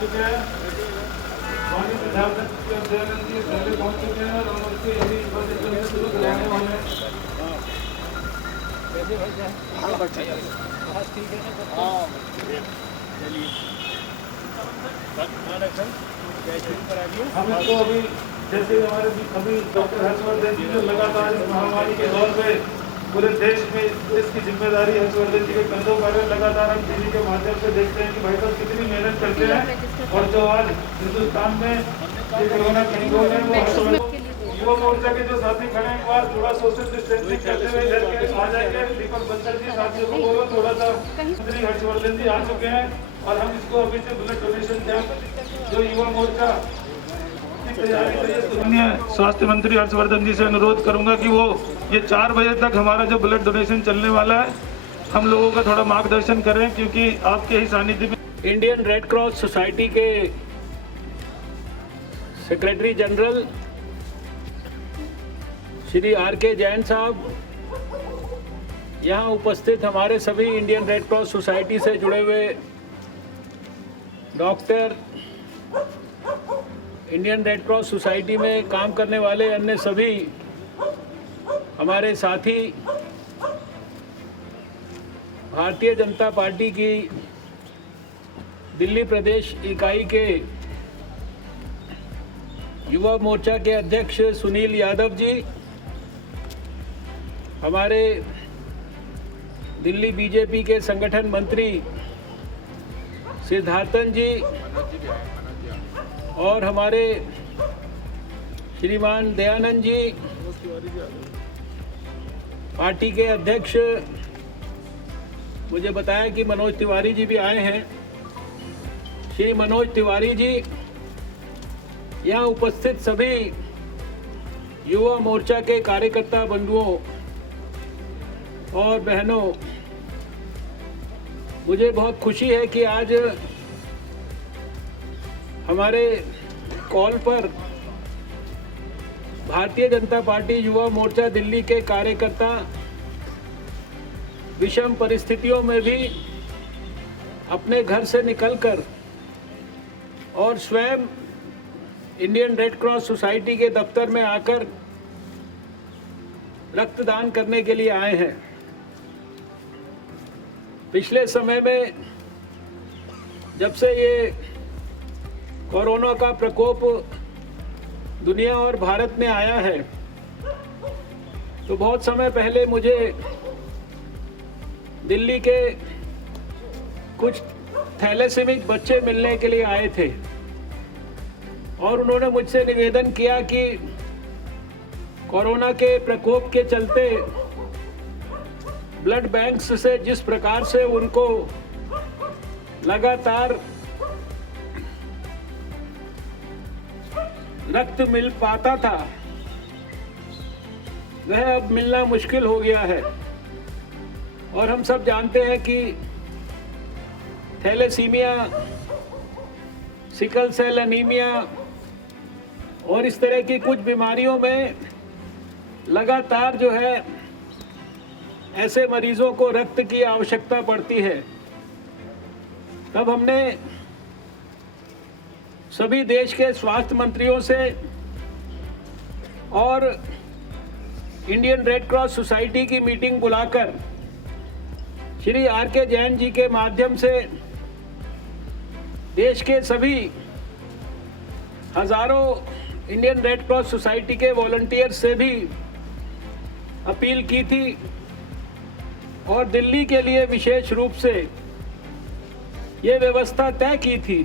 चुके हैं, माननीय प्रधानमंत्री दयानंद जी पहले पहुंच चुके हैं और हम उसके अभी शुरू कराने वाले हैं। हम इसको अभी जैसे हमारे अभी डॉक्टर हर्षवर्धन जी ने लगातार इस महामारी के दौर में पूरे देश में इसकी जिम्मेदारी हर्षवर्धन जी के कंधों पर है। लगातार हम टीवी के माध्यम से देखते हैं कि भाई साहब कितनी मेहनत करते हैं और जो आज हिंदुस्तान में कोरोना कंट्रोल है वो हर्षवर्धन युवा मोर्चा के जो साथी खड़े हैं एक बार थोड़ा सोशल डिस्टेंसिंग करते हुए इधर के आ जाएंगे। दीपक बंसल जी साथियों को बोलो थोड़ा सा। मंत्री हर्षवर्धन जी आ चुके हैं और हम इसको अभी से ब्लड डोनेशन कैंप जो युवा मोर्चा स्वास्थ्य मंत्री हर्षवर्धन जी से अनुरोध करूंगा कि वो ये 4 बजे तक हमारा जो ब्लड डोनेशन चलने वाला है हम लोगों का थोड़ा मार्गदर्शन करें, क्योंकि आपके ही सानिध्य में इंडियन रेड क्रॉस सोसाइटी के secretary general Shri R.K. Jain साहब, यहाँ उपस्थित हमारे सभी इंडियन रेड क्रॉस सोसाइटी से जुड़े हुए doctor, Indian red cross society में काम करने वाले अन्य सभी हमारे साथी, भारतीय जनता पार्टी की दिल्ली प्रदेश इकाई के युवा मोर्चा के अध्यक्ष सुनील यादव जी, हमारे दिल्ली बीजेपी के संगठन मंत्री सिद्धार्थन जी और हमारे श्रीमान दयानंद जी, पार्टी के अध्यक्ष मुझे बताया कि मनोज तिवारी जी भी आए हैं। श्री मनोज तिवारी जी, यहाँ उपस्थित सभी युवा मोर्चा के कार्यकर्ता बंधुओं और बहनों, मुझे बहुत खुशी है कि आज हमारे कॉल पर भारतीय जनता पार्टी युवा मोर्चा दिल्ली के कार्यकर्ता विषम परिस्थितियों में भी अपने घर से निकलकर और स्वयं इंडियन रेड क्रॉस सोसाइटी के दफ्तर में आकर रक्तदान करने के लिए आए हैं। पिछले समय में जब से ये कोरोना का प्रकोप दुनिया और भारत में आया है, तो बहुत समय पहले मुझे दिल्ली के कुछ थैलेसीमिक बच्चे मिलने के लिए आए थे और उन्होंने मुझसे निवेदन किया कि कोरोना के प्रकोप के चलते ब्लड बैंक्स से जिस प्रकार से उनको लगातार रक्त मिल पाता था, वह अब मिलना मुश्किल हो गया है। और हम सब जानते हैं कि थैलेसीमिया, सिकल सेल एनीमिया और इस तरह की कुछ बीमारियों में लगातार जो है ऐसे मरीजों को रक्त की आवश्यकता पड़ती है। तब हमने सभी देश के स्वास्थ्य मंत्रियों से और इंडियन रेड क्रॉस सोसाइटी की मीटिंग बुलाकर श्री R.K. जैन जी के माध्यम से देश के सभी हजारों इंडियन रेड क्रॉस सोसाइटी के वॉलंटियर से भी अपील की थी और दिल्ली के लिए विशेष रूप से ये व्यवस्था तय की थी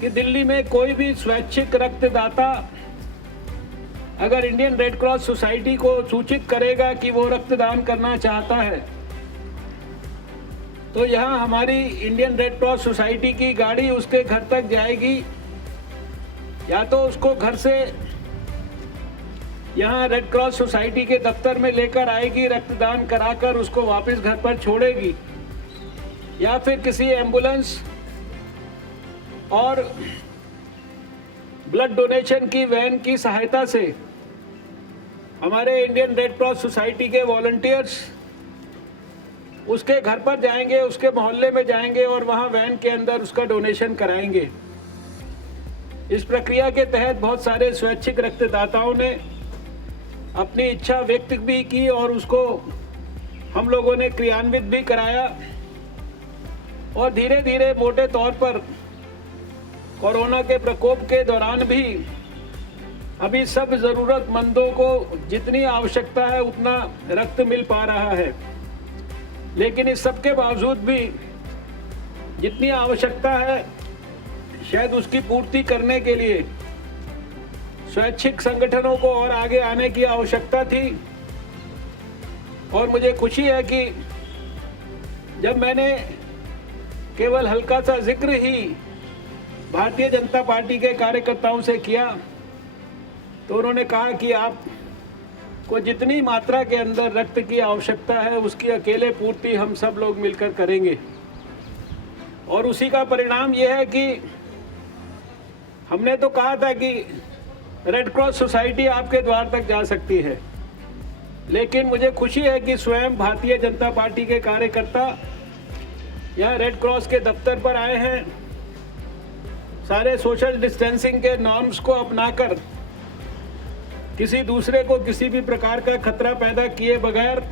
कि दिल्ली में कोई भी स्वैच्छिक रक्तदाता अगर इंडियन रेड क्रॉस सोसाइटी को सूचित करेगा कि वो रक्तदान करना चाहता है, तो यहाँ हमारी इंडियन रेड क्रॉस सोसाइटी की गाड़ी उसके घर तक जाएगी, या तो उसको घर से यहाँ रेड क्रॉस सोसाइटी के दफ्तर में लेकर आएगी, रक्तदान कराकर उसको वापस घर पर छोड़ेगी, या फिर किसी एम्बुलेंस और ब्लड डोनेशन की वैन की सहायता से हमारे इंडियन रेड क्रॉस सोसाइटी के वॉलंटियर्स उसके घर पर जाएंगे, उसके मोहल्ले में जाएंगे और वहाँ वैन के अंदर उसका डोनेशन कराएंगे। इस प्रक्रिया के तहत बहुत सारे स्वैच्छिक रक्तदाताओं ने अपनी इच्छा व्यक्त भी की और उसको हम लोगों ने क्रियान्वित भी कराया और धीरे धीरे मोटे तौर पर कोरोना के प्रकोप के दौरान भी अभी सब ज़रूरतमंदों को जितनी आवश्यकता है उतना रक्त मिल पा रहा है। लेकिन इस सब के बावजूद भी जितनी आवश्यकता है शायद उसकी पूर्ति करने के लिए स्वैच्छिक संगठनों को और आगे आने की आवश्यकता थी। और मुझे खुशी है कि जब मैंने केवल हल्का सा जिक्र ही भारतीय जनता पार्टी के कार्यकर्ताओं से किया तो उन्होंने कहा कि आपको जितनी मात्रा के अंदर रक्त की आवश्यकता है उसकी अकेले पूर्ति हम सब लोग मिलकर करेंगे। और उसी का परिणाम यह है कि हमने तो कहा था कि रेड क्रॉस सोसाइटी आपके द्वार तक जा सकती है, लेकिन मुझे खुशी है कि स्वयं भारतीय जनता पार्टी के कार्यकर्ता यहाँ रेड क्रॉस के दफ्तर पर आए हैं, सारे सोशल डिस्टेंसिंग के नॉर्म्स को अपनाकर किसी दूसरे को किसी भी प्रकार का खतरा पैदा किए बगैर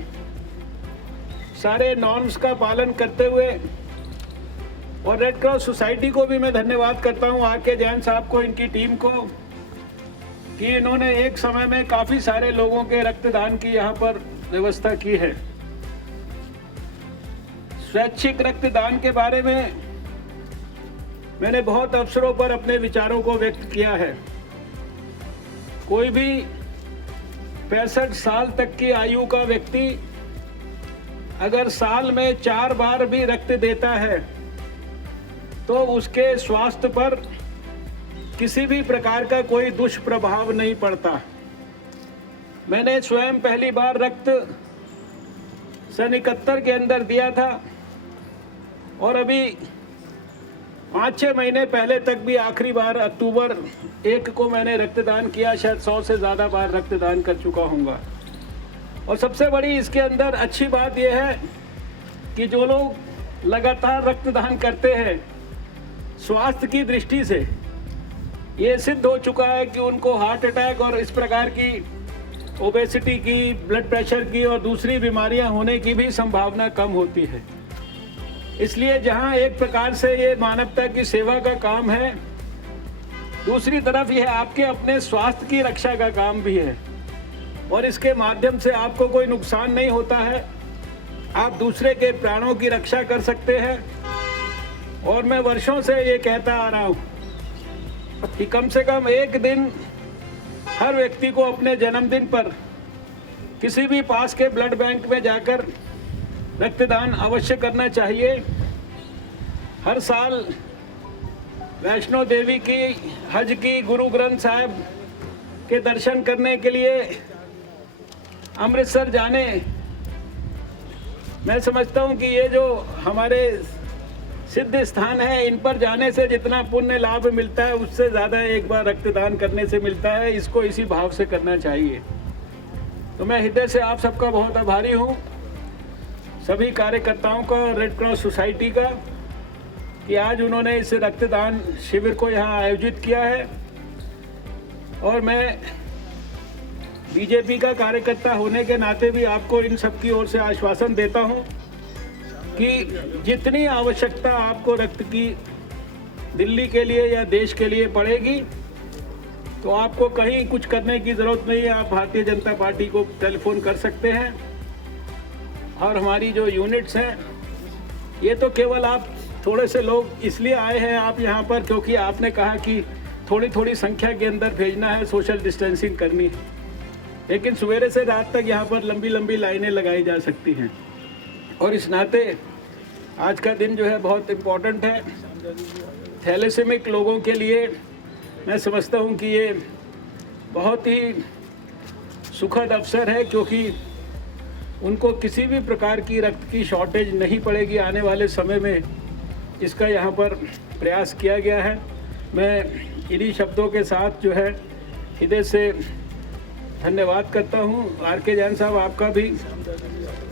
सारे नॉर्म्स का पालन करते हुए। और रेड क्रॉस सोसाइटी को भी मैं धन्यवाद करता हूँ, आके जैन साहब को, इनकी टीम को, कि इन्होंने एक समय में काफ़ी सारे लोगों के रक्तदान की यहाँ पर व्यवस्था की है। स्वैच्छिक रक्तदान के बारे में मैंने बहुत अवसरों पर अपने विचारों को व्यक्त किया है। कोई भी 65 साल तक की आयु का व्यक्ति अगर साल में 4 बार भी रक्त देता है तो उसके स्वास्थ्य पर किसी भी प्रकार का कोई दुष्प्रभाव नहीं पड़ता। मैंने स्वयं पहली बार रक्त सन 71 के अंदर दिया था और अभी 5-6 महीने पहले तक भी आखिरी बार अक्टूबर 1 को मैंने रक्तदान किया। शायद 100 से ज़्यादा बार रक्तदान कर चुका हूँगा। और सबसे बड़ी इसके अंदर अच्छी बात यह है कि जो लोग लगातार रक्तदान करते हैं, स्वास्थ्य की दृष्टि से ये सिद्ध हो चुका है कि उनको हार्ट अटैक और इस प्रकार की ओबेसिटी की, ब्लड प्रेशर की और दूसरी बीमारियां होने की भी संभावना कम होती है। इसलिए जहां एक प्रकार से ये मानवता की सेवा का काम है, दूसरी तरफ यह आपके अपने स्वास्थ्य की रक्षा का काम भी है। और इसके माध्यम से आपको कोई नुकसान नहीं होता है, आप दूसरे के प्राणों की रक्षा कर सकते हैं। और मैं वर्षों से ये कहता आ रहा हूँ कि कम से कम एक दिन हर व्यक्ति को अपने जन्मदिन पर किसी भी पास के ब्लड बैंक में जाकर रक्तदान अवश्य करना चाहिए। हर साल वैष्णो देवी की, हज की, गुरु ग्रंथ साहिब के दर्शन करने के लिए अमृतसर जाने, मैं समझता हूँ कि ये जो हमारे सिद्ध स्थान है, इन पर जाने से जितना पुण्य लाभ मिलता है उससे ज़्यादा एक बार रक्तदान करने से मिलता है। इसको इसी भाव से करना चाहिए। तो मैं हृदय से आप सबका बहुत आभारी हूँ, सभी कार्यकर्ताओं का, रेड क्रॉस सोसाइटी का, कि आज उन्होंने इस रक्तदान शिविर को यहाँ आयोजित किया है। और मैं बीजेपी का कार्यकर्ता होने के नाते भी आपको इन सब की ओर से आश्वासन देता हूँ कि जितनी आवश्यकता आपको रक्त की दिल्ली के लिए या देश के लिए पड़ेगी तो आपको कहीं कुछ करने की ज़रूरत नहीं है। आप भारतीय जनता पार्टी को टेलीफोन कर सकते हैं। और हमारी जो यूनिट्स हैं, ये तो केवल आप थोड़े से लोग इसलिए आए हैं आप यहाँ पर क्योंकि आपने कहा कि थोड़ी थोड़ी संख्या के अंदर भेजना है, सोशल डिस्टेंसिंग करनी है। लेकिन सवेरे से रात तक यहाँ पर लंबी लंबी लाइनें लगाई जा सकती हैं। और इस नाते आज का दिन जो है बहुत इम्पोर्टेंट है। थैलेसेमिक लोगों के लिए मैं समझता हूँ कि ये बहुत ही सुखद अवसर है, क्योंकि उनको किसी भी प्रकार की रक्त की शॉर्टेज नहीं पड़ेगी आने वाले समय में। इसका यहाँ पर प्रयास किया गया है। मैं इन्हीं शब्दों के साथ जो है हृदय से धन्यवाद करता हूँ। आर के जैन साहब, आपका भी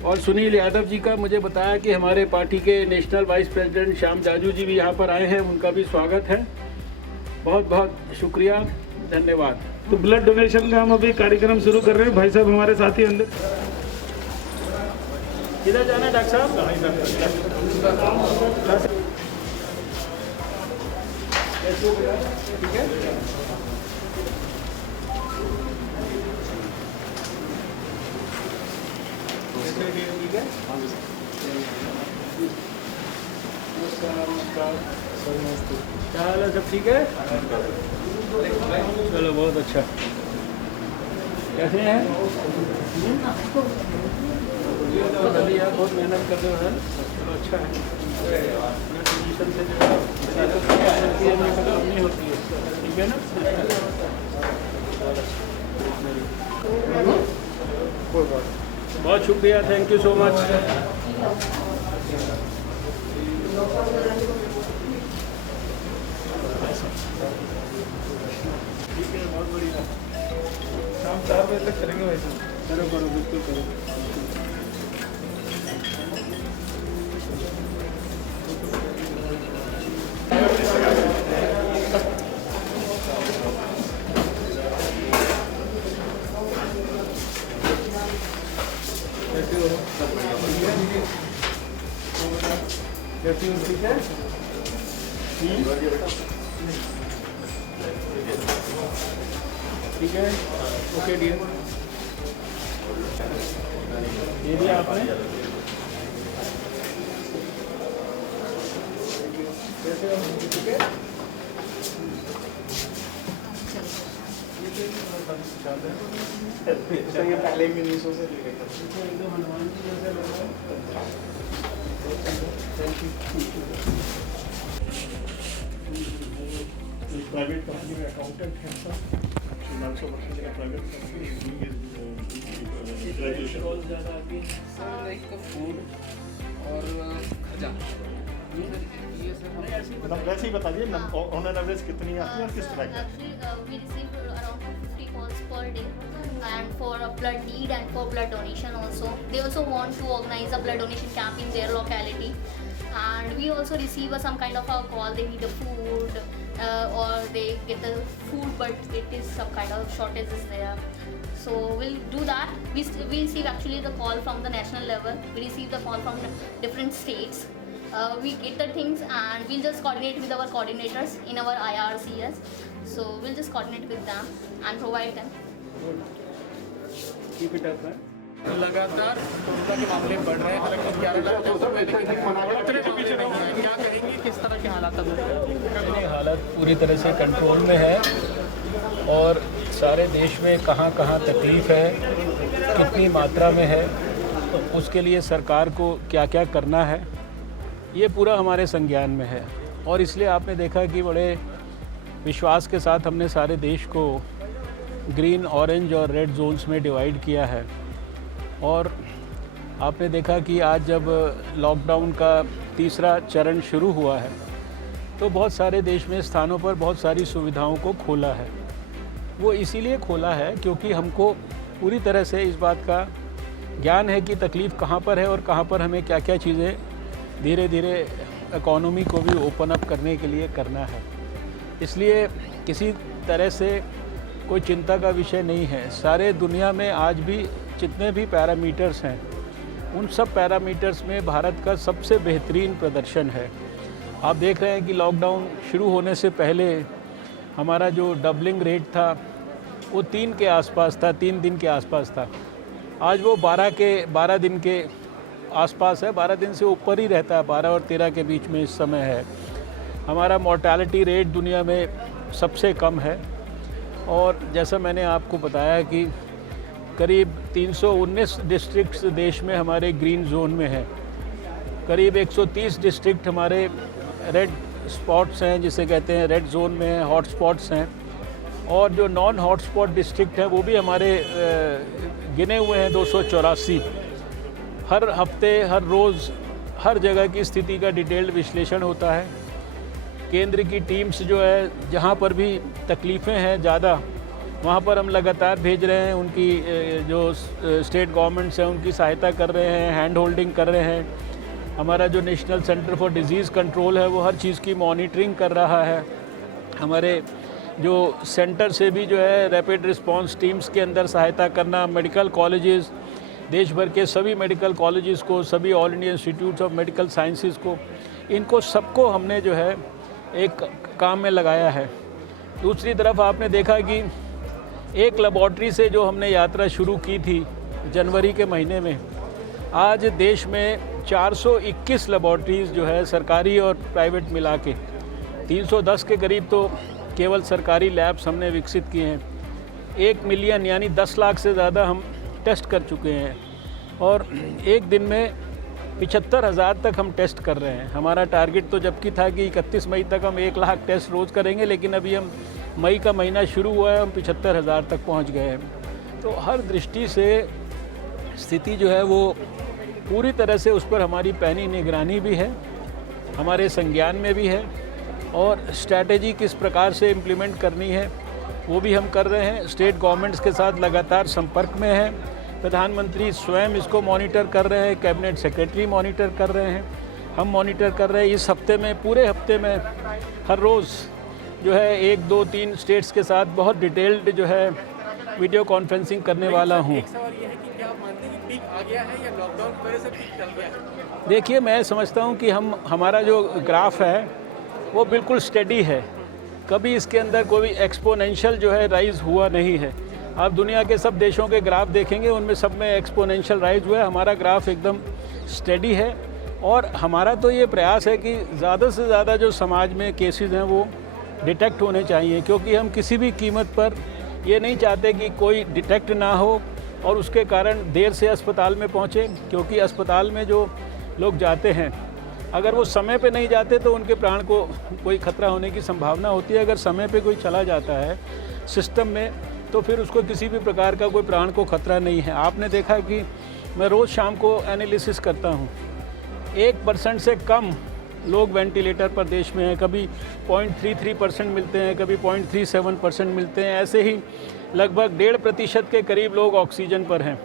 और सुनील यादव जी का मुझे बताया कि हमारे पार्टी के national vice president Shyam Jaju ji भी यहाँ पर आए हैं, उनका भी स्वागत है। बहुत बहुत शुक्रिया, धन्यवाद। तो ब्लड डोनेशन का हम अभी कार्यक्रम शुरू कर रहे हैं। भाई साहब हमारे साथी अंदर। किधर जाना है डॉक्टर साहब? ठीक है। क्या हाल है, सब ठीक है? चलो बहुत अच्छा। कैसे हैं? आप बहुत मेहनत कर रहे हो, चलो अच्छा है। पोजीशन से जो है कम नहीं होती है, ठीक है ना? बहुत शुक्रिया, थैंक यू सो मच। ठीक है, बहुत बढ़िया। शाम 4 बजे तक करेंगे भाई साहब। करो करो, बिल्कुल करो। कैसी हो? ठीक है? ठीक है, ओके डियर। ये भी आपने कैसे हो? ठीक है। तो ये पहले मिनीसो से लेके एकदम हनुमान जी जैसे लग रहा है। प्राइवेट कंपनी में अकाउंटेंट है सर। श्रीमांशु वर्षी का प्राइवेट कंपनी ग्रेजुएशन बहुत ज़्यादा आती है। सर लाइक फूड और खजाना ये सब हम मतलब वैसे ही बता दीजिए ऑन एन एवरेज कितनी आती है और किस तरह की? Actually, we receive around 250 calls per day, and for a blood need and for blood donation also. They also want to organize a blood donation camp in their locality, and we also receive some kind of a call. They need a food, or they get the food, but it is some kind of shortage is there. So we'll do that. We receive actually the call from the national level. We receive the call from different states. We get the things and we'll just coordinate with our coordinators in our IRCS. So we'll just coordinate with them and provide them. Keep it up, man. लगातार corona के मामले बढ़ रहे हैं। हालांकि 11 लाख क्या करेंगे, किस तरह के हालात अब? हालत पूरी तरह से कंट्रोल में है और सारे देश में कहाँ कहाँ तकलीफ़ है, कितनी मात्रा में है, उसके लिए सरकार को क्या क्या करना है, ये पूरा हमारे संज्ञान में है। और इसलिए आपने देखा कि बड़े विश्वास के साथ हमने सारे देश को ग्रीन, ऑरेंज और रेड जोन्स में डिवाइड किया है। और आपने देखा कि आज जब लॉकडाउन का तीसरा चरण शुरू हुआ है तो बहुत सारे देश में स्थानों पर बहुत सारी सुविधाओं को खोला है। वो इसीलिए खोला है क्योंकि हमको पूरी तरह से इस बात का ज्ञान है कि तकलीफ़ कहाँ पर है और कहाँ पर हमें क्या क्या चीज़ें धीरे धीरे इकोनॉमी को भी ओपन अप करने के लिए करना है। इसलिए किसी तरह से कोई चिंता का विषय नहीं है। सारे दुनिया में आज भी जितने भी पैरामीटर्स हैं उन सब पैरामीटर्स में भारत का सबसे बेहतरीन प्रदर्शन है। आप देख रहे हैं कि लॉकडाउन शुरू होने से पहले हमारा जो डबलिंग रेट था वो 3 के आसपास था, 3 दिन के आसपास था। आज वो 12 दिन के आसपास है, 12 दिन से ऊपर ही रहता है, 12 और 13 के बीच में इस समय है। हमारा मोर्टालिटी रेट दुनिया में सबसे कम है। और जैसा मैंने आपको बताया कि करीब 319 डिस्ट्रिक्ट्स देश में हमारे ग्रीन जोन में हैं, करीब 130 डिस्ट्रिक्ट हमारे रेड स्पॉट्स हैं, जिसे कहते हैं रेड जोन में हैं, हॉट स्पॉट्स हैं। और जो नॉन हॉट स्पॉट डिस्ट्रिक्ट हैं वो भी हमारे गिने हुए हैं 284। हर हफ्ते, हर रोज़, हर जगह की स्थिति का डिटेल्ड विश्लेषण होता है। केंद्र की टीम्स जो है जहाँ पर भी तकलीफ़ें हैं ज़्यादा वहाँ पर हम लगातार भेज रहे हैं। उनकी जो स्टेट गवर्नमेंट्स हैं उनकी सहायता कर रहे हैं, हैंड होल्डिंग कर रहे हैं। हमारा जो national centre for disease control है वो हर चीज़ की मॉनिटरिंग कर रहा है। हमारे जो सेंटर से भी जो है रैपिड रिस्पांस टीम्स के अंदर सहायता करना, मेडिकल कॉलेजेस, देश भर के सभी मेडिकल कॉलेजेस को, सभी all India institutes of medical sciences को, इनको सबको हमने जो है एक काम में लगाया है। दूसरी तरफ आपने देखा कि एक लेबॉर्ट्री से जो हमने यात्रा शुरू की थी जनवरी के महीने में, आज देश में 421 लेबॉर्ट्रीज़ जो है सरकारी और प्राइवेट मिला के 310 के करीब तो केवल सरकारी लैब्स हमने विकसित किए हैं। 1 मिलियन यानी 10 लाख से ज़्यादा हम टेस्ट कर चुके हैं और एक दिन में 75,000 तक हम टेस्ट कर रहे हैं। हमारा टारगेट तो जबकि था कि 31 मई तक हम 1 लाख टेस्ट रोज़ करेंगे, लेकिन अभी हम मई का महीना शुरू हुआ है, हम 75,000 तक पहुंच गए हैं। तो हर दृष्टि से स्थिति जो है वो पूरी तरह से उस पर हमारी पैनी निगरानी भी है, हमारे संज्ञान में भी है और स्ट्रैटेजी किस प्रकार से इम्प्लीमेंट करनी है वो भी हम कर रहे हैं। स्टेट गवर्नमेंट्स के साथ लगातार संपर्क में है। प्रधानमंत्री स्वयं इसको मॉनिटर कर रहे हैं, कैबिनेट सेक्रेटरी मॉनिटर कर रहे हैं, हम मॉनिटर कर रहे हैं। इस हफ्ते में, पूरे हफ्ते में हर रोज़ जो है 1, 2, 3 स्टेट्स के साथ बहुत डिटेल्ड जो है वीडियो कॉन्फ्रेंसिंग करने वाला हूँ। एक सवाल ये है कि क्या आप मानते हैं कि पीक आ गया है या लॉकडाउन की वजह से पीक चल गया है? देखिए, मैं समझता हूँ कि हमारा जो ग्राफ है वो बिल्कुल स्टेडी है। कभी इसके अंदर कोई एक्सपोनेंशियल जो है राइज़ हुआ नहीं है। आप दुनिया के सब देशों के ग्राफ देखेंगे, उनमें सब में एक्सपोनेंशियल राइज हुआ है। हमारा ग्राफ एकदम स्टेडी है और हमारा तो ये प्रयास है कि ज़्यादा से ज़्यादा जो समाज में केसेस हैं वो डिटेक्ट होने चाहिए, क्योंकि हम किसी भी कीमत पर ये नहीं चाहते कि कोई डिटेक्ट ना हो और उसके कारण देर से अस्पताल में पहुँचे। क्योंकि अस्पताल में जो लोग जाते हैं, अगर वो समय पे नहीं जाते तो उनके प्राण को कोई खतरा होने की संभावना होती है। अगर समय पे कोई चला जाता है सिस्टम में तो फिर उसको किसी भी प्रकार का कोई प्राण को खतरा नहीं है। आपने देखा कि मैं रोज़ शाम को एनालिसिस करता हूँ, 1% से कम लोग वेंटिलेटर पर देश में हैं। कभी 0.33% मिलते हैं, कभी 0.37% मिलते हैं। ऐसे ही लगभग 1.5% के करीब लोग ऑक्सीजन पर हैं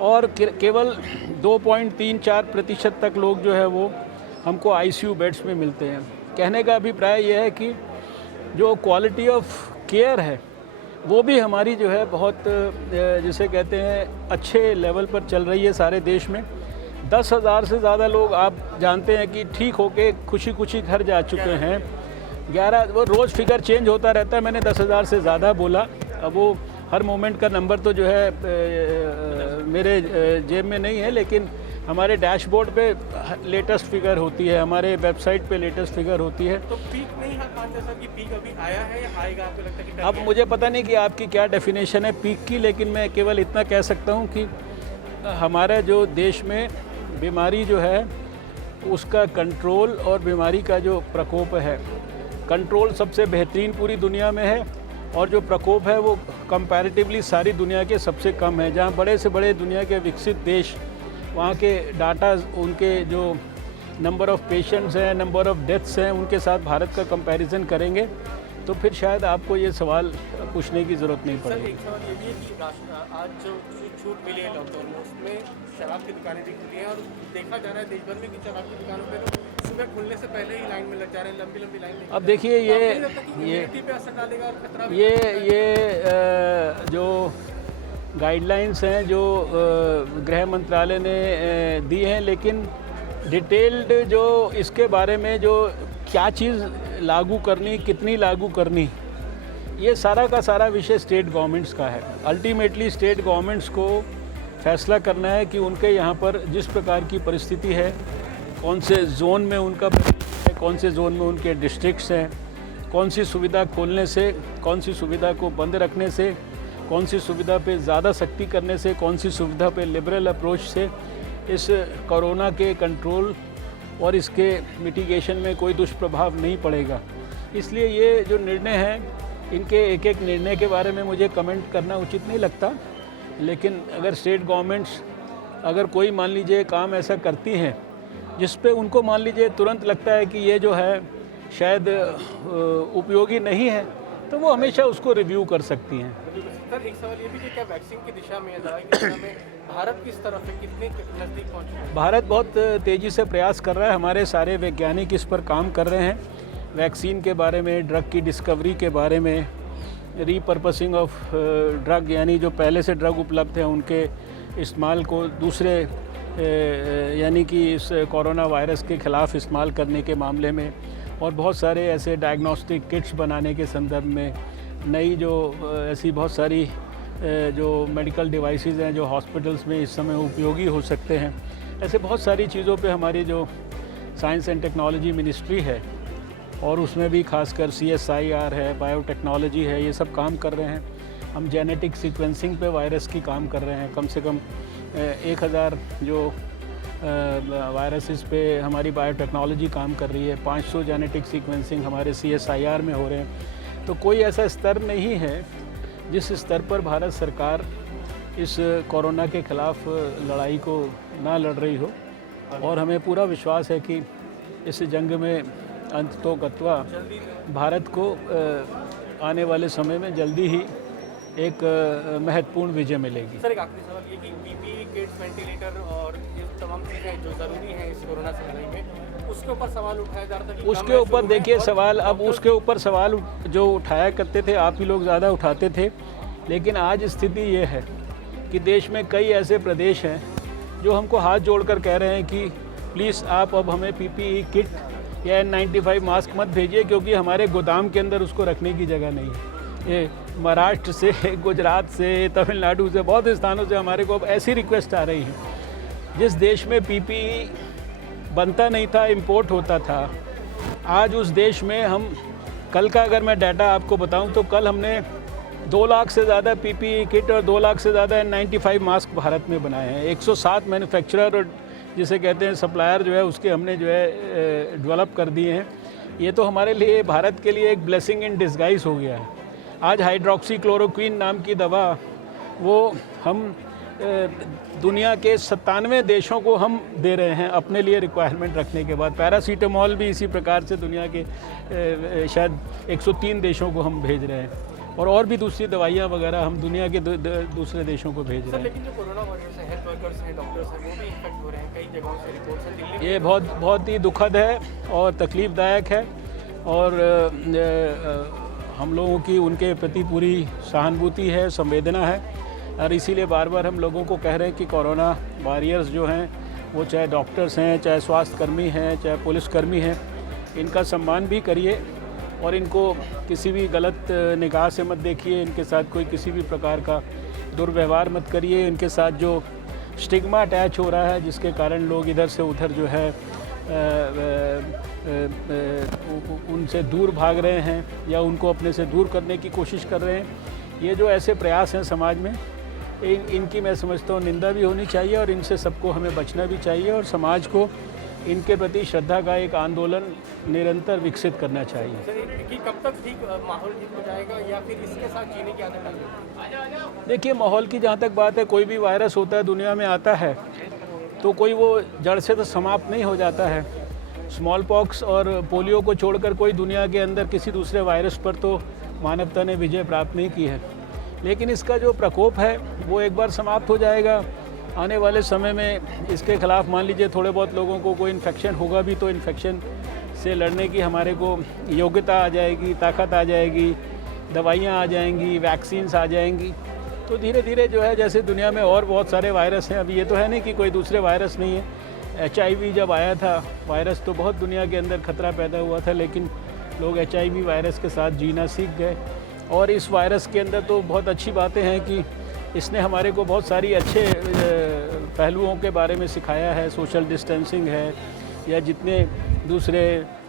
और केवल 2.34% तक लोग जो है वो हमको आईसीयू बेड्स में मिलते हैं। कहने का अभिप्राय यह है कि जो क्वालिटी ऑफ केयर है वो भी हमारी जो है बहुत जिसे कहते हैं अच्छे लेवल पर चल रही है सारे देश में। 10,000 से ज़्यादा लोग आप जानते हैं कि ठीक होके खुशी खुशी घर जा चुके हैं। 11 वो रोज़ फिगर चेंज होता रहता है, मैंने 10,000 से ज़्यादा बोला। अब वो हर मोमेंट का नंबर तो जो है मेरे जेब में नहीं है, लेकिन हमारे डैशबोर्ड पे लेटेस्ट फिगर होती है, हमारे वेबसाइट पे लेटेस्ट फिगर होती है। तो पीक नहीं है मानते सर कि पीक अभी आया है या आएगा? आपको लगता है कि अब मुझे पता नहीं कि आपकी क्या डेफिनेशन है पीक की, लेकिन मैं केवल इतना कह सकता हूँ कि हमारा जो देश में बीमारी जो है उसका कंट्रोल और बीमारी का जो प्रकोप है, कंट्रोल सबसे बेहतरीन पूरी दुनिया में है और जो प्रकोप है वो कंपैरेटिवली सारी दुनिया के सबसे कम है। जहाँ बड़े से बड़े दुनिया के विकसित देश, वहाँ के डाटा, उनके जो नंबर ऑफ़ पेशेंट्स हैं, नंबर ऑफ़ डेथ्स हैं, उनके साथ भारत का कंपैरिजन करेंगे तो फिर शायद आपको ये सवाल पूछने की ज़रूरत नहीं सर पड़ेगी। एक सवाल ये भी है कि आज जो छूट मिली है लॉकडाउन में, उसमें शराब की दुकानें भी खुली हैं और देखा जा रहा है देश भर में कि शराब की दुकानों पे तो सुबह खुलने से पहले ही लाइन में लग जा रहे हैं, लंबी लंबी लाइन। अब देखिए ये पे असर डालेगा और खतरा भी ये जो गाइडलाइंस हैं जो गृह मंत्रालय ने दी हैं, लेकिन डिटेल्ड जो इसके बारे में जो क्या चीज़ लागू करनी, कितनी लागू करनी, ये सारा का सारा विषय स्टेट गवर्नमेंट्स का है। अल्टीमेटली स्टेट गवर्नमेंट्स को फैसला करना है कि उनके यहाँ पर जिस प्रकार की परिस्थिति है, कौन से जोन में उनका है, कौन से जोन में उनके डिस्ट्रिक्ट्स हैं, कौन सी सुविधा खोलने से, कौन सी सुविधा को बंद रखने से, कौन सी सुविधा पे ज़्यादा सख्ती करने से, कौन सी सुविधा पे लिबरल अप्रोच से इस कोरोना के कंट्रोल और इसके मिटिगेशन में कोई दुष्प्रभाव नहीं पड़ेगा। इसलिए ये जो निर्णय हैं, इनके एक एक निर्णय के बारे में मुझे कमेंट करना उचित नहीं लगता, लेकिन अगर स्टेट गवर्नमेंट्स अगर कोई मान लीजिए काम ऐसा करती हैं जिस पे उनको मान लीजिए तुरंत लगता है कि ये जो है शायद उपयोगी नहीं है, तो वो हमेशा उसको रिव्यू कर सकती हैं। सर एक सवाल ये भी कि क्या वैक्सीन की दिशा में या दवाई की दिशा में भारत किस तरफ है, कितने नज़दीक पहुँच चुका है? भारत बहुत तेज़ी से प्रयास कर रहा है, हमारे सारे वैज्ञानिक इस पर काम कर रहे हैं। वैक्सीन के बारे में, ड्रग की डिस्कवरी के बारे में, रीपर्पसिंग ऑफ ड्रग, यानी जो पहले से ड्रग उपलब्ध हैं उनके इस्तेमाल को दूसरे यानी कि इस कोरोना वायरस के ख़िलाफ़ इस्तेमाल करने के मामले में, और बहुत सारे ऐसे डायग्नोस्टिक किट्स बनाने के संदर्भ में, नई जो ऐसी बहुत सारी जो मेडिकल डिवाइसेस हैं जो हॉस्पिटल्स में इस समय उपयोगी हो सकते हैं, ऐसे बहुत सारी चीज़ों पे हमारी जो साइंस एंड टेक्नोलॉजी मिनिस्ट्री है और उसमें भी खासकर CSIR है, बायोटेक्नोलॉजी है, ये सब काम कर रहे हैं। हम जेनेटिक सीक्वेंसिंग पे वायरस की काम कर रहे हैं। कम से कम 1000 जो वायरसेस पे हमारी बायोटेक्नोलॉजी काम कर रही है। 500 जेनेटिक सीक्वेंसिंग हमारे CSIR में हो रहे हैं। तो कोई ऐसा स्तर नहीं है जिस स्तर पर भारत सरकार इस कोरोना के ख़िलाफ़ लड़ाई को ना लड़ रही हो, और हमें पूरा विश्वास है कि इस जंग में अंत तो गत्वा भारत को आने वाले समय में जल्दी ही एक महत्वपूर्ण विजय मिलेगी। सर एक आखिरी सवाल ये कि PPE किट्स, वेंटिलेटर और ये तमाम चीज़ें जो ज़रूरी हैं इस कोरोना से लड़ाई में, उसके ऊपर सवाल उठाया जा रहा था कि उसके ऊपर देखिए सवाल, अब उसके ऊपर सवाल जो उठाया करते थे आप ही लोग ज़्यादा उठाते थे, लेकिन आज स्थिति ये है कि देश में कई ऐसे प्रदेश हैं जो हमको हाथ जोड़कर कह रहे हैं कि प्लीज़ आप अब हमें PPE किट या N95 मास्क मत भेजिए, क्योंकि हमारे गोदाम के अंदर उसको रखने की जगह नहीं है। ये महाराष्ट्र से, गुजरात से, तमिलनाडु से, बहुत स्थानों से हमारे को अब ऐसी रिक्वेस्ट आ रही है। जिस देश में PPE बनता नहीं था, इंपोर्ट होता था, आज उस देश में हम, कल का अगर मैं डाटा आपको बताऊं तो कल हमने 2 लाख से ज़्यादा PPE किट और 2 लाख से ज़्यादा N95 मास्क भारत में बनाए हैं। 107 मैन्युफैक्चरर और जिसे कहते हैं सप्लायर जो है उसके हमने जो है डेवलप कर दिए हैं। ये तो हमारे लिए, भारत के लिए एक ब्लेसिंग इन डिस्गाइज हो गया है। आज हाइड्रोक्सीक्लोरोक्विन नाम की दवा वो हम दुनिया के 97 देशों को हम दे रहे हैं अपने लिए रिक्वायरमेंट रखने के बाद। पैरासीटामोल भी इसी प्रकार से दुनिया के शायद 103 देशों को हम भेज रहे हैं, और भी दूसरी दवाइयाँ वगैरह हम दुनिया के दूसरे देशों को भेज रहे हैं। लेकिन जो कोरोना वॉरियर्स हैं, हेल्थ वर्कर्स हैं, डॉक्टर्स हैं, वो भी इन्फेक्ट हो रहे हैं, कई जगहों से रिपोर्ट्स हैं दिल्ली में। ये बहुत ही दुखद है और तकलीफ़दायक है, और हम लोगों की उनके प्रति पूरी सहानुभूति है, संवेदना है, और इसीलिए बार बार हम लोगों को कह रहे हैं कि कोरोना वॉरियर्स जो हैं, वो चाहे डॉक्टर्स हैं, चाहे स्वास्थ्यकर्मी हैं, चाहे पुलिसकर्मी हैं, इनका सम्मान भी करिए और इनको किसी भी गलत निगाह से मत देखिए। इनके साथ कोई किसी भी प्रकार का दुर्व्यवहार मत करिए। इनके साथ जो स्टिग्मा अटैच हो रहा है, जिसके कारण लोग इधर से उधर जो है उनसे दूर भाग रहे हैं या उनको अपने से दूर करने की कोशिश कर रहे हैं, ये जो ऐसे प्रयास हैं समाज में, इनकी मैं समझता हूँ निंदा भी होनी चाहिए, और इनसे सबको हमें बचना भी चाहिए, और समाज को इनके प्रति श्रद्धा का एक आंदोलन निरंतर विकसित करना चाहिए। सर कि कब तक ठीक माहौल ठीक हो जाएगा या फिर इसके साथ जीने की आदत डालेंगे? देखिए, माहौल की जहाँ तक बात है, कोई भी वायरस होता है, दुनिया में आता है, तो कोई वो जड़ से तो समाप्त नहीं हो जाता है। स्मॉल पॉक्स और पोलियो को छोड़कर कोई दुनिया के अंदर किसी दूसरे वायरस पर तो मानवता ने विजय प्राप्त नहीं की है, लेकिन इसका जो प्रकोप है वो एक बार समाप्त हो जाएगा। आने वाले समय में इसके ख़िलाफ़ मान लीजिए थोड़े बहुत लोगों को कोई इन्फेक्शन होगा भी, तो इन्फेक्शन से लड़ने की हमारे को योग्यता आ जाएगी, ताकत आ जाएगी, दवाइयाँ आ जाएंगी, वैक्सीन्स आ जाएंगी। तो धीरे धीरे जो है, जैसे दुनिया में और बहुत सारे वायरस हैं, अभी ये तो है नहीं कि कोई दूसरे वायरस नहीं है। HIV जब आया था वायरस, तो बहुत दुनिया के अंदर खतरा पैदा हुआ था, लेकिन लोग HIV वायरस के साथ जीना सीख गए। और इस वायरस के अंदर तो बहुत अच्छी बातें हैं कि इसने हमारे को बहुत सारी अच्छे पहलुओं के बारे में सिखाया है। सोशल डिस्टेंसिंग है, या जितने दूसरे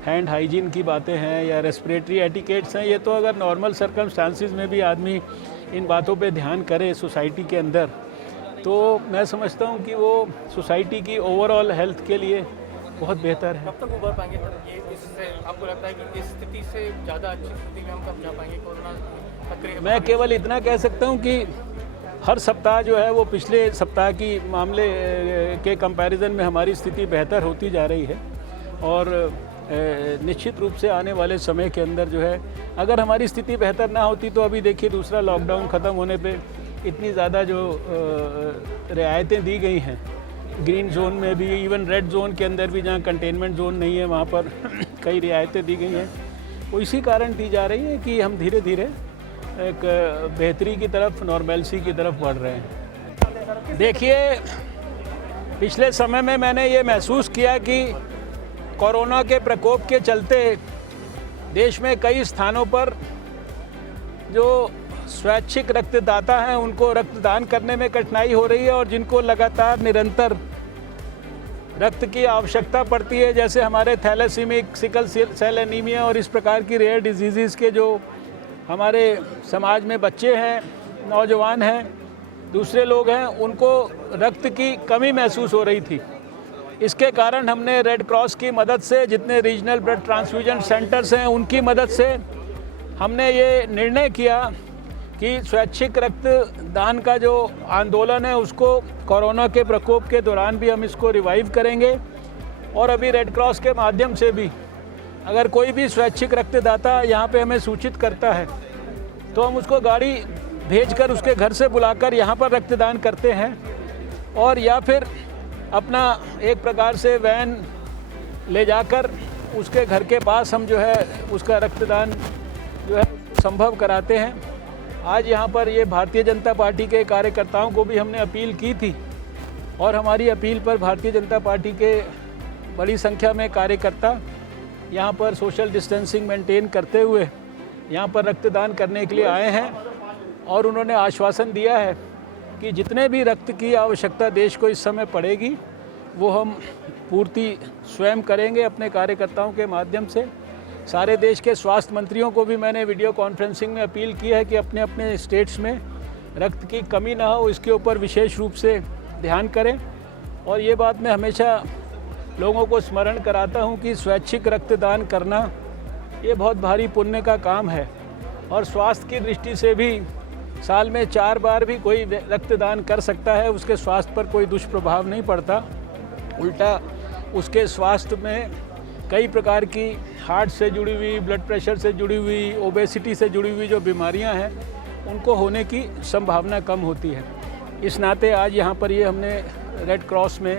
हैंड हाइजीन की बातें हैं, या रेस्पिरेटरी एटिकेट्स हैं, ये तो अगर नॉर्मल सर्कमस्टांसिस में भी आदमी इन बातों पे ध्यान करे सोसाइटी के अंदर, तो मैं समझता हूँ कि वो सोसाइटी की ओवरऑल हेल्थ के लिए बहुत बेहतर है। कब तक उभर पाएंगे ये इससे? आपको लगता है कि इस स्थिति से ज़्यादा अच्छी स्थिति में हम कब जा पाएंगे कोरोना खतरे? मैं केवल इतना कह सकता हूँ कि हर सप्ताह जो है वो पिछले सप्ताह की मामले के कंपैरिजन में हमारी स्थिति बेहतर होती जा रही है, और निश्चित रूप से आने वाले समय के अंदर जो है, अगर हमारी स्थिति बेहतर ना होती तो अभी देखिए दूसरा लॉकडाउन ख़त्म होने पे इतनी ज़्यादा जो रियायतें दी गई हैं, ग्रीन जोन में भी, इवन रेड जोन के अंदर भी जहाँ कंटेनमेंट जोन नहीं है वहाँ पर कई रियायतें दी गई हैं। वो इसी कारण दी जा रही है कि हम धीरे धीरे एक बेहतरी की तरफ, नॉर्मलसी की तरफ बढ़ रहे हैं। देखिए, पिछले समय में मैंने ये महसूस किया कि कोरोना के प्रकोप के चलते देश में कई स्थानों पर जो स्वैच्छिक रक्तदाता हैं उनको रक्तदान करने में कठिनाई हो रही है, और जिनको लगातार निरंतर रक्त की आवश्यकता पड़ती है, जैसे हमारे थैलेसीमिक, सिकल सेल एनीमिया और इस प्रकार की रेयर डिजीज़ के जो हमारे समाज में बच्चे हैं, नौजवान हैं, दूसरे लोग हैं, उनको रक्त की कमी महसूस हो रही थी। इसके कारण हमने रेड क्रॉस की मदद से, जितने रीजनल ब्लड ट्रांसफ्यूजन सेंटर्स हैं उनकी मदद से हमने ये निर्णय किया कि स्वैच्छिक रक्तदान का जो आंदोलन है उसको कोरोना के प्रकोप के दौरान भी हम इसको रिवाइव करेंगे। और अभी रेड क्रॉस के माध्यम से भी अगर कोई भी स्वैच्छिक रक्तदाता यहाँ पे हमें सूचित करता है तो हम उसको गाड़ी भेजकर उसके घर से बुलाकर यहाँ पर रक्तदान करते हैं, और या फिर अपना एक प्रकार से वैन ले जाकर उसके घर के पास हम जो है उसका रक्तदान जो है संभव कराते हैं। आज यहाँ पर ये भारतीय जनता पार्टी के कार्यकर्ताओं को भी हमने अपील की थी, और हमारी अपील पर भारतीय जनता पार्टी के बड़ी संख्या में कार्यकर्ता यहाँ पर सोशल डिस्टेंसिंग मेंटेन करते हुए यहाँ पर रक्तदान करने के लिए आए हैं, और उन्होंने आश्वासन दिया है कि जितने भी रक्त की आवश्यकता देश को इस समय पड़ेगी वो हम पूर्ति स्वयं करेंगे अपने कार्यकर्ताओं के माध्यम से। सारे देश के स्वास्थ्य मंत्रियों को भी मैंने वीडियो कॉन्फ्रेंसिंग में अपील की है कि अपने अपने स्टेट्स में रक्त की कमी ना हो, इसके ऊपर विशेष रूप से ध्यान करें। और ये बात मैं हमेशा लोगों को स्मरण कराता हूँ कि स्वैच्छिक रक्तदान करना ये बहुत भारी पुण्य का काम है, और स्वास्थ्य की दृष्टि से भी साल में 4 बार भी कोई रक्तदान कर सकता है, उसके स्वास्थ्य पर कोई दुष्प्रभाव नहीं पड़ता। उल्टा उसके स्वास्थ्य में कई प्रकार की हार्ट से जुड़ी हुई, ब्लड प्रेशर से जुड़ी हुई, ओबेसिटी से जुड़ी हुई जो बीमारियां हैं उनको होने की संभावना कम होती है। इस नाते आज यहाँ पर ये हमने रेड क्रॉस में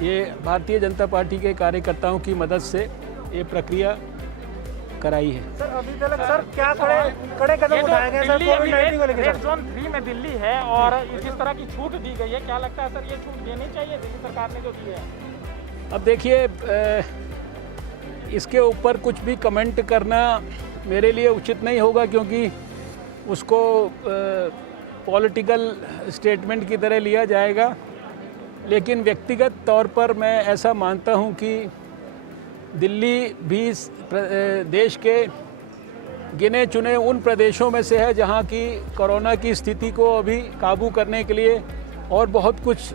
ये भारतीय जनता पार्टी के कार्यकर्ताओं की मदद से ये प्रक्रिया कराई है। सर अभी तक सर क्या कड़े कदम उठाए गए सर कोविड-19 को लेकर? रेड जोन 3 में दिल्ली है और जिस तरह की छूट दी गई है, क्या लगता है सर ये छूट देनी चाहिए दिल्ली सरकार ने जो दी है? अब देखिए, इसके ऊपर कुछ भी कमेंट करना मेरे लिए उचित नहीं होगा, क्योंकि उसको पॉलिटिकल स्टेटमेंट की तरह लिया जाएगा। लेकिन व्यक्तिगत तौर पर मैं ऐसा मानता हूं कि दिल्ली भी देश के गिने चुने उन प्रदेशों में से है जहां की कोरोना की स्थिति को अभी काबू करने के लिए और बहुत कुछ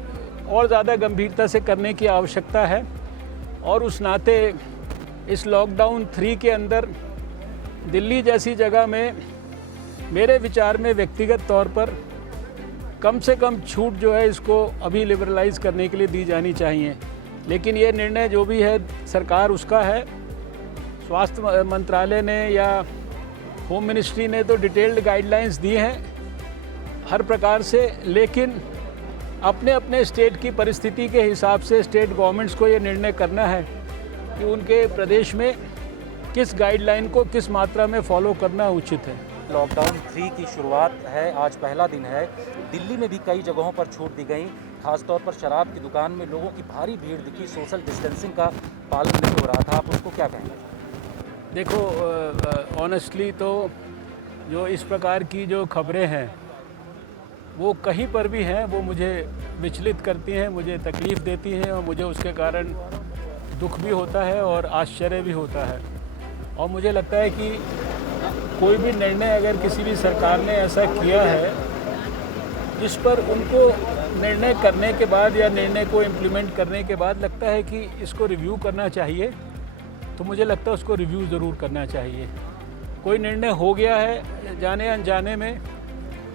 और ज़्यादा गंभीरता से करने की आवश्यकता है। और उस नाते इस लॉकडाउन 3 के अंदर दिल्ली जैसी जगह में मेरे विचार में व्यक्तिगत तौर पर कम से कम छूट जो है इसको अभी लिबरलाइज़ करने के लिए दी जानी चाहिए। लेकिन ये निर्णय जो भी है सरकार उसका है। स्वास्थ्य मंत्रालय ने या होम मिनिस्ट्री ने तो डिटेल्ड गाइडलाइंस दी हैं हर प्रकार से, लेकिन अपने अपने स्टेट की परिस्थिति के हिसाब से स्टेट गवर्नमेंट्स को ये निर्णय करना है कि उनके प्रदेश में किस गाइडलाइन को किस मात्रा में फॉलो करना उचित है। लॉकडाउन 3 की शुरुआत है, आज पहला दिन है। दिल्ली में भी कई जगहों पर छूट दी गई, खासतौर पर शराब की दुकान में लोगों की भारी भीड़ दिखी, सोशल डिस्टेंसिंग का पालन नहीं हो रहा था। आप उसको क्या कहेंगे? देखो, ऑनेस्टली तो जो इस प्रकार की जो खबरें हैं वो कहीं पर भी हैं, वो मुझे विचलित करती हैं, मुझे तकलीफ़ देती हैं, और मुझे उसके कारण दुख भी होता है और आश्चर्य भी होता है। और मुझे लगता है कि कोई भी निर्णय अगर किसी भी सरकार ने ऐसा किया है जिस पर उनको निर्णय करने के बाद या निर्णय को इम्प्लीमेंट करने के बाद लगता है कि इसको रिव्यू करना चाहिए, तो मुझे लगता है उसको रिव्यू ज़रूर करना चाहिए। कोई निर्णय हो गया है जाने अनजाने में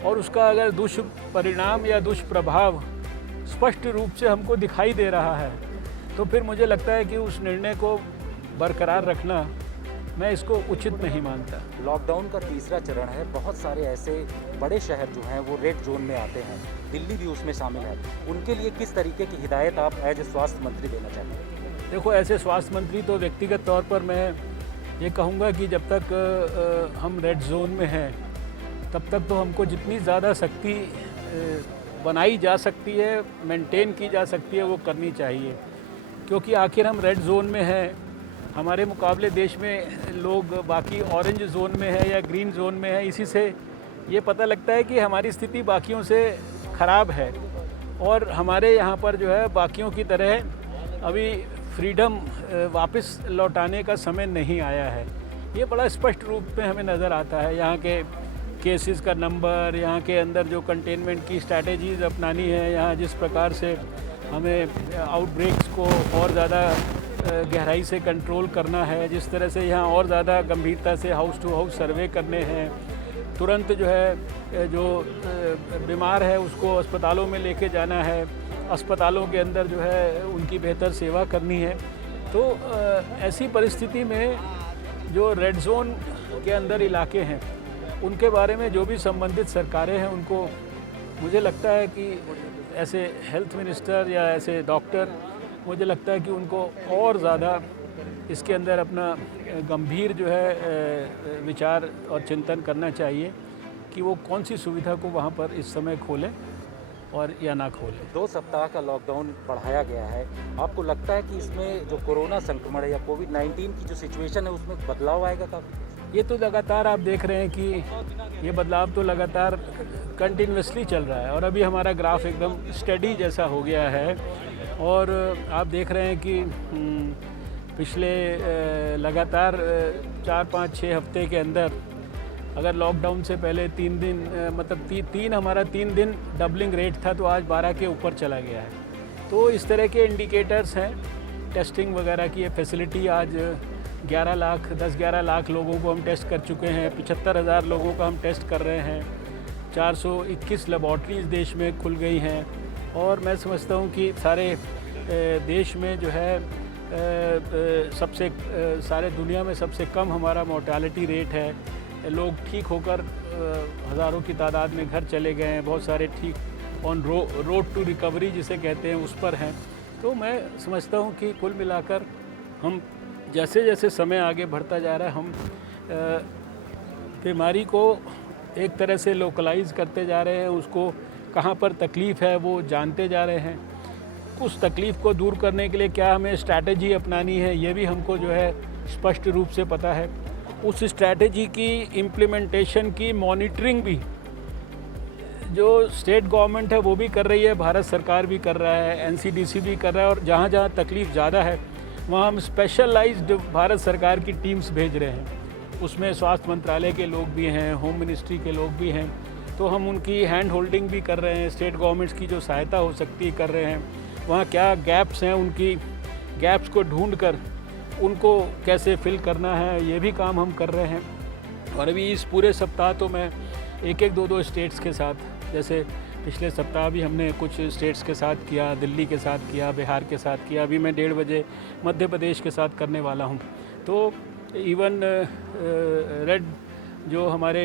और उसका अगर दुष्परिणाम या दुष्प्रभाव स्पष्ट रूप से हमको दिखाई दे रहा है, तो फिर मुझे लगता है कि उस निर्णय को बरकरार रखना, मैं इसको उचित नहीं मानता। लॉकडाउन का तीसरा चरण है, बहुत सारे ऐसे बड़े शहर जो हैं वो रेड जोन में आते हैं, दिल्ली भी उसमें शामिल है। उनके लिए किस तरीके की हिदायत आप एज ए स्वास्थ्य मंत्री देना चाहते हैं? देखो, ऐसे स्वास्थ्य मंत्री तो व्यक्तिगत तौर पर मैं ये कहूँगा कि जब तक हम रेड जोन में हैं तब तक तो हमको जितनी ज़्यादा सख्ती बनाई जा सकती है, मेंटेन की जा सकती है, वो करनी चाहिए। क्योंकि आखिर हम रेड जोन में हैं, हमारे मुकाबले देश में लोग बाकी ऑरेंज जोन में है या ग्रीन जोन में है। इसी से ये पता लगता है कि हमारी स्थिति बाकियों से ख़राब है और हमारे यहाँ पर जो है बाकियों की तरह अभी फ्रीडम वापस लौटाने का समय नहीं आया है। ये बड़ा स्पष्ट रूप में हमें नज़र आता है। यहाँ के केसेस का नंबर, यहाँ के अंदर जो कंटेनमेंट की स्ट्रैटेजीज़ अपनानी है, यहाँ जिस प्रकार से हमें आउटब्रेक्स को और ज़्यादा गहराई से कंट्रोल करना है, जिस तरह से यहाँ और ज़्यादा गंभीरता से हाउस टू हाउस सर्वे करने हैं, तुरंत जो है जो बीमार है उसको अस्पतालों में लेके जाना है, अस्पतालों के अंदर जो है उनकी बेहतर सेवा करनी है। तो ऐसी परिस्थिति में जो रेड जोन के अंदर इलाके हैं उनके बारे में जो भी संबंधित सरकारें हैं उनको, मुझे लगता है कि ऐसे हेल्थ मिनिस्टर या ऐसे डॉक्टर, मुझे लगता है कि उनको और ज़्यादा इसके अंदर अपना गंभीर जो है विचार और चिंतन करना चाहिए कि वो कौन सी सुविधा को वहाँ पर इस समय खोलें और या ना खोलें। 2 सप्ताह का लॉकडाउन बढ़ाया गया है, आपको लगता है कि इसमें जो कोरोना संक्रमण है या कोविड-19 की जो सिचुएशन है उसमें बदलाव आएगा काफ़ी? ये तो लगातार आप देख रहे हैं कि ये बदलाव तो लगातार कंटिन्यूसली चल रहा है और अभी हमारा ग्राफ एकदम स्टडी जैसा हो गया है। और आप देख रहे हैं कि पिछले लगातार 4, 5, 6 हफ्ते के अंदर अगर लॉकडाउन से पहले 3 दिन मतलब हमारा 3 दिन डबलिंग रेट था, तो आज 12 के ऊपर चला गया है। तो इस तरह के इंडिकेटर्स हैं। टेस्टिंग वगैरह की ये फैसिलिटी आज 10-11 लाख लोगों को हम टेस्ट कर चुके हैं, 75,000 लोगों का हम टेस्ट कर रहे हैं, 421 लेबॉर्ट्रीज़ देश में खुल गई हैं। और मैं समझता हूँ कि सारे देश में जो है सबसे सारे दुनिया में सबसे कम हमारा मोर्टालिटी रेट है। लोग ठीक होकर हज़ारों की तादाद में घर चले गए हैं, बहुत सारे ठीक ऑन रोड टू रिकवरी जिसे कहते हैं उस पर हैं। तो मैं समझता हूँ कि कुल मिलाकर हम जैसे जैसे समय आगे बढ़ता जा रहा है, हम बीमारी को एक तरह से लोकलाइज करते जा रहे हैं, उसको कहाँ पर तकलीफ़ है वो जानते जा रहे हैं। उस तकलीफ़ को दूर करने के लिए क्या हमें स्ट्रैटेजी अपनानी है ये भी हमको जो है स्पष्ट रूप से पता है। उस स्ट्रैटेजी की इम्प्लीमेंटेशन की मॉनिटरिंग भी जो स्टेट गवर्नमेंट है वो भी कर रही है, भारत सरकार भी कर रहा है, एनसीडीसी भी कर रहा है। और जहाँ जहाँ तकलीफ़ ज़्यादा है वहाँ हम स्पेशलाइज्ड भारत सरकार की टीम्स भेज रहे हैं। उसमें स्वास्थ्य मंत्रालय के लोग भी हैं, होम मिनिस्ट्री के लोग भी हैं। तो हम उनकी हैंड होल्डिंग भी कर रहे हैं, स्टेट गवर्नमेंट्स की जो सहायता हो सकती है कर रहे हैं। वहाँ क्या गैप्स हैं, उनकी गैप्स को ढूंढ कर उनको कैसे फिल करना है ये भी काम हम कर रहे हैं। और अभी इस पूरे सप्ताह तो मैं 1-2 स्टेट्स के साथ, जैसे पिछले सप्ताह भी हमने कुछ स्टेट्स के साथ किया, दिल्ली के साथ किया, बिहार के साथ किया, अभी मैं 1:30 बजे मध्य प्रदेश के साथ करने वाला हूँ। तो इवन रेड जो हमारे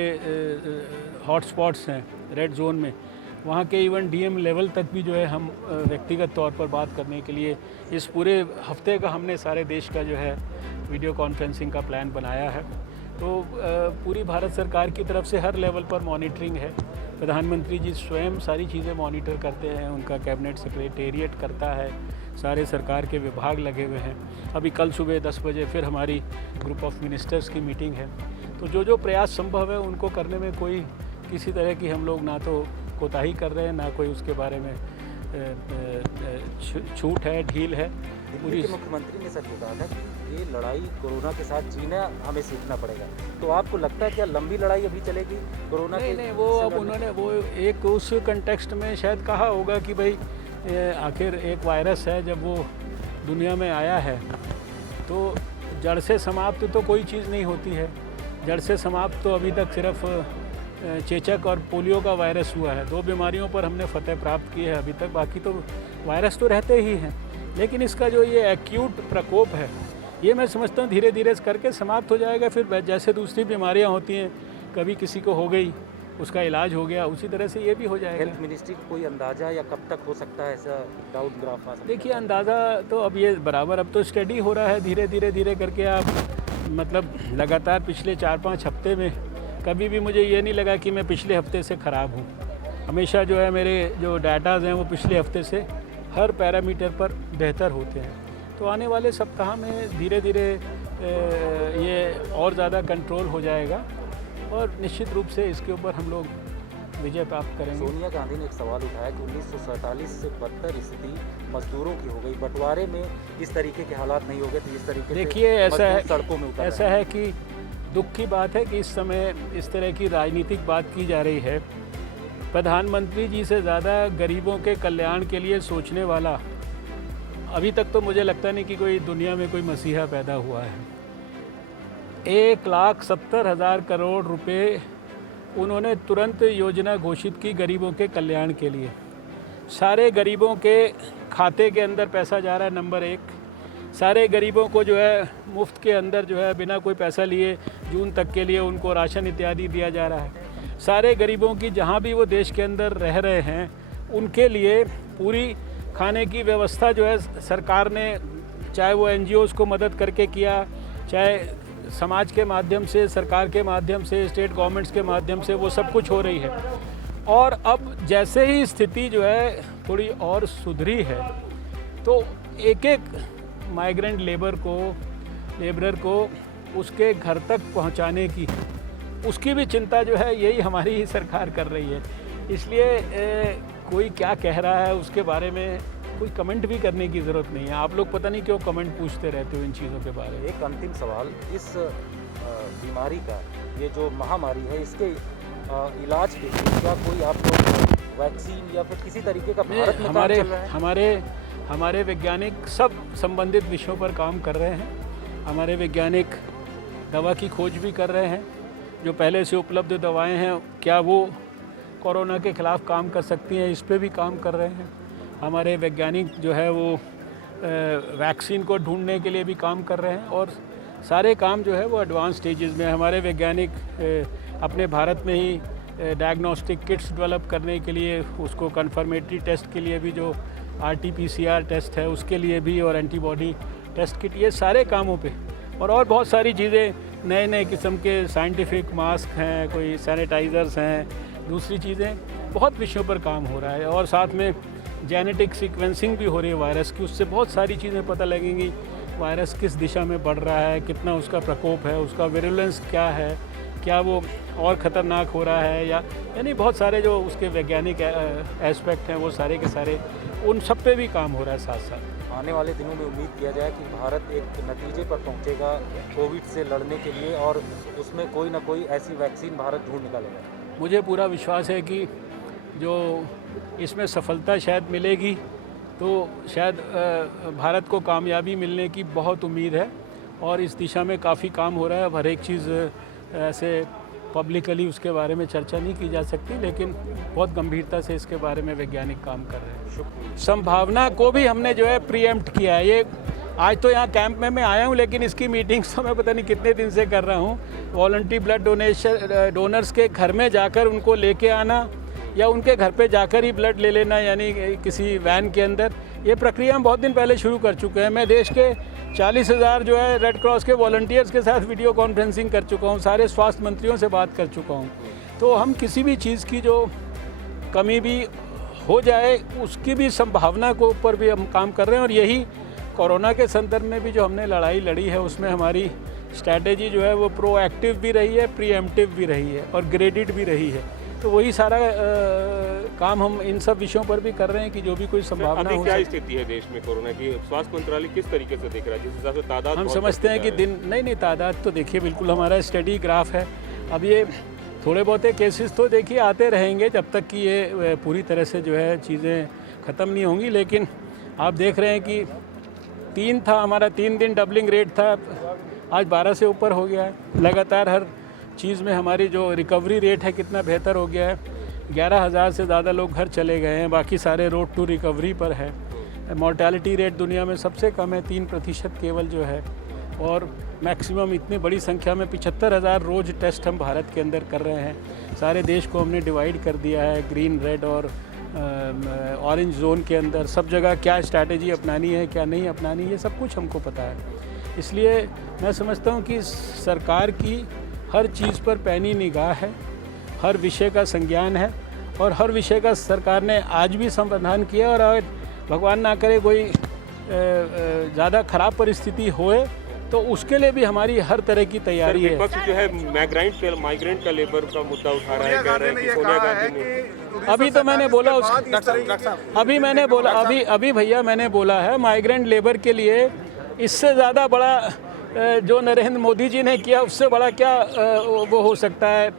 हॉटस्पॉट्स हैं रेड जोन में, वहाँ के इवन डीएम लेवल तक भी जो है हम व्यक्तिगत तौर पर बात करने के लिए इस पूरे हफ्ते का हमने सारे देश का जो है वीडियो कॉन्फ्रेंसिंग का प्लान बनाया है। तो पूरी भारत सरकार की तरफ से हर लेवल पर मॉनिटरिंग है। प्रधानमंत्री जी स्वयं सारी चीज़ें मॉनिटर करते हैं, उनका कैबिनेट सेक्रेटेरिएट करता है, सारे सरकार के विभाग लगे हुए हैं। अभी कल सुबह 10 बजे फिर हमारी ग्रुप ऑफ मिनिस्टर्स की मीटिंग है। तो जो प्रयास संभव है उनको करने में कोई किसी तरह की हम लोग ना तो कोताही कर रहे हैं, ना कोई उसके बारे में छूट है, ढील है। दिल्ली के मुख्यमंत्री ने सच कहा था कि ये लड़ाई कोरोना के साथ जीना हमें सीखना पड़ेगा। तो आपको लगता है क्या लंबी लड़ाई अभी चलेगी कोरोना के? नहीं, वो अब उन्होंने वो एक उस कंटेक्स्ट में शायद कहा होगा कि भाई आखिर एक वायरस है, जब वो दुनिया में आया है तो जड़ से समाप्त तो कोई चीज़ नहीं होती है। जड़ से समाप्त तो अभी तक सिर्फ चेचक और पोलियो का वायरस हुआ है। 2 बीमारियों पर हमने फतह प्राप्त की है अभी तक, बाकी तो वायरस तो रहते ही हैं। लेकिन इसका जो ये एक्यूट प्रकोप है, ये मैं समझता हूँ धीरे धीरे करके समाप्त हो जाएगा। फिर जैसे दूसरी बीमारियाँ होती हैं, कभी किसी को हो गई, उसका इलाज हो गया, उसी तरह से ये भी हो जाएगा। हेल्थ मिनिस्ट्री को कोई अंदाजा या कब तक हो सकता है ऐसा डाउन ग्राफ आ सकता है? देखिए अंदाज़ा तो अब ये बराबर, अब तो स्टडी हो रहा है धीरे करके। आप मतलब लगातार पिछले 4-5 हफ्ते में कभी भी मुझे ये नहीं लगा कि मैं पिछले हफ्ते से ख़राब हूँ। हमेशा जो है मेरे जो डाटाज़ हैं वो पिछले हफ्ते से हर पैरामीटर पर बेहतर होते हैं। तो आने वाले सप्ताह में धीरे धीरे ये और ज़्यादा कंट्रोल हो जाएगा और निश्चित रूप से इसके ऊपर हम लोग विजय प्राप्त करेंगे। सोनिया गांधी ने एक सवाल उठाया कि 1947 से बदतर स्थिति मजदूरों की हो गई, बंटवारे में इस तरीके के हालात नहीं हो गए थे जिस तरीके से देखिए सड़कों में उतर ऐसा है कि दुख की बात है कि इस समय इस तरह की राजनीतिक बात की जा रही है। प्रधानमंत्री जी से ज़्यादा गरीबों के कल्याण के लिए सोचने वाला अभी तक तो मुझे लगता नहीं कि कोई दुनिया में कोई मसीहा पैदा हुआ है। 1,70,000 करोड़ रुपए उन्होंने तुरंत योजना घोषित की गरीबों के कल्याण के लिए। सारे गरीबों के खाते के अंदर पैसा जा रहा है, नंबर 1। सारे गरीबों को जो है मुफ्त के अंदर जो है बिना कोई पैसा लिए जून तक के लिए उनको राशन इत्यादि दिया जा रहा है। सारे गरीबों की जहाँ भी वो देश के अंदर रह रहे हैं उनके लिए पूरी खाने की व्यवस्था जो है सरकार ने, चाहे वो NGOs को मदद करके किया, चाहे समाज के माध्यम से, सरकार के माध्यम से, स्टेट गवर्नमेंट्स के माध्यम से, वो सब कुछ हो रही है। और अब जैसे ही स्थिति जो है थोड़ी और सुधरी है तो एक माइग्रेंट लेबरर को उसके घर तक पहुंचाने की, उसकी भी चिंता जो है यही हमारी ही सरकार कर रही है। इसलिए कोई क्या कह रहा है उसके बारे में कोई कमेंट भी करने की ज़रूरत नहीं है। आप लोग पता नहीं क्यों कमेंट पूछते रहते हो इन चीज़ों के बारे में। एक अंतिम सवाल, इस बीमारी का, ये जो महामारी है, इसके इलाज के लिए क्या कोई आप लोग वैक्सीन या फिर किसी तरीके का भारत में काम चल रहा है? हमारे वैज्ञानिक सब संबंधित विषयों पर काम कर रहे हैं। हमारे वैज्ञानिक दवा की खोज भी कर रहे हैं। जो पहले से उपलब्ध दवाएं हैं क्या वो कोरोना के ख़िलाफ़ काम कर सकती हैं, इस पे भी काम कर रहे हैं। हमारे वैज्ञानिक जो है वो वैक्सीन को ढूंढने के लिए भी काम कर रहे हैं और सारे काम जो है वो एडवांस स्टेजेस में। हमारे वैज्ञानिक अपने भारत में ही डायग्नोस्टिक किट्स डेवलप करने के लिए, उसको कन्फर्मेटरी टेस्ट के लिए भी जो RT-PCR टेस्ट है उसके लिए भी, और एंटीबॉडी टेस्ट किट, ये सारे कामों पे और बहुत सारी चीज़ें, नए किस्म के साइंटिफिक मास्क हैं, कोई सैनिटाइज़र्स हैं, दूसरी चीज़ें, बहुत विषयों पर काम हो रहा है। और साथ में जेनेटिक सीक्वेंसिंग भी हो रही है वायरस की, उससे बहुत सारी चीज़ें पता लगेंगी। वायरस किस दिशा में बढ़ रहा है, कितना उसका प्रकोप है, उसका विरुलेंस क्या है, क्या वो और ख़तरनाक हो रहा है, यानी बहुत सारे जो उसके वैज्ञानिक एस्पेक्ट हैं वो सारे के सारे, उन सब पे भी काम हो रहा है साथ साथ। आने वाले दिनों में उम्मीद किया जाए कि भारत एक नतीजे पर पहुंचेगा कोविड से लड़ने के लिए और उसमें कोई ना कोई ऐसी वैक्सीन भारत ढूंढ निकालेगा। मुझे पूरा विश्वास है कि जो इसमें सफलता शायद मिलेगी तो शायद भारत को कामयाबी मिलने की बहुत उम्मीद है और इस दिशा में काफ़ी काम हो रहा है। अब हर एक चीज़ ऐसे पब्लिकली उसके बारे में चर्चा नहीं की जा सकती, लेकिन बहुत गंभीरता से इसके बारे में वैज्ञानिक काम कर रहे हैं। संभावना को भी हमने जो है प्रीएम्प्ट किया है। ये आज तो यहाँ कैंप में मैं आया हूँ, लेकिन इसकी मीटिंग्स तो मैं पता नहीं कितने दिन से कर रहा हूँ। वॉलंटरी ब्लड डोनर्स के घर में जाकर उनको लेके आना या उनके घर पे जाकर ही ब्लड ले लेना, यानी किसी वैन के अंदर, ये प्रक्रिया हम बहुत दिन पहले शुरू कर चुके हैं। मैं देश के 40,000 जो है रेड क्रॉस के वॉलंटियर्स के साथ वीडियो कॉन्फ्रेंसिंग कर चुका हूँ, सारे स्वास्थ्य मंत्रियों से बात कर चुका हूँ। तो हम किसी भी चीज़ की जो कमी भी हो जाए उसकी भी संभावना को ऊपर भी हम काम कर रहे हैं। और यही कोरोना के संदर्भ में भी जो हमने लड़ाई लड़ी है उसमें हमारी स्ट्रैटेजी जो है वो प्रोएक्टिव भी रही है, प्रीएम्प्टिव भी रही है और ग्रेडेड भी रही है। तो वही सारा काम हम इन सब विषयों पर भी कर रहे हैं कि जो भी कोई संभावना हो। क्या स्थिति है देश में कोरोना की? स्वास्थ्य मंत्रालय किस तरीके से देख रहा है? जिस हिसाब से तादाद हम समझते हैं कि दिन नहीं तादाद तो देखिए बिल्कुल हमारा स्टडी ग्राफ है। अब ये थोड़े बहुत केसेस तो देखिए आते रहेंगे जब तक कि ये पूरी तरह से जो है चीज़ें ख़त्म नहीं होंगी। लेकिन आप देख रहे हैं कि 3 था हमारा, 3 दिन डबलिंग रेट था, आज 12 से ऊपर हो गया है। लगातार हर चीज़ में हमारी जो रिकवरी रेट है कितना बेहतर हो गया है। 11,000 से ज़्यादा लोग घर चले गए हैं, बाकी सारे रोड टू रिकवरी पर है। मॉर्टेलिटी रेट दुनिया में सबसे कम है, 3% केवल जो है और मैक्सिमम इतनी बड़ी संख्या में 75,000 रोज़ टेस्ट हम भारत के अंदर कर रहे हैं। सारे देश को हमने डिवाइड कर दिया है ग्रीन, रेड और ऑरेंज जोन के अंदर। सब जगह क्या स्ट्रैटेजी अपनानी है, क्या नहीं अपनानी, ये सब कुछ हमको पता है। इसलिए मैं समझता हूँ कि सरकार की हर चीज़ पर पैनी निगाह है, हर विषय का संज्ञान है और हर विषय का सरकार ने आज भी समाधान किया। और अगर भगवान ना करे कोई ज़्यादा ख़राब परिस्थिति होए तो उसके लिए भी हमारी हर तरह की तैयारी है। विपक्ष जो है माइग्रेंट का लेबर का मुद्दा उठा रहा है, कह रहे हैं कि सोनिया गांधी ने अभी तो मैंने बोला अभी भैया मैंने बोला है माइग्रेंट लेबर के लिए इससे ज़्यादा बड़ा जो नरेंद्र मोदी जी ने किया उससे बड़ा क्या वो हो सकता है।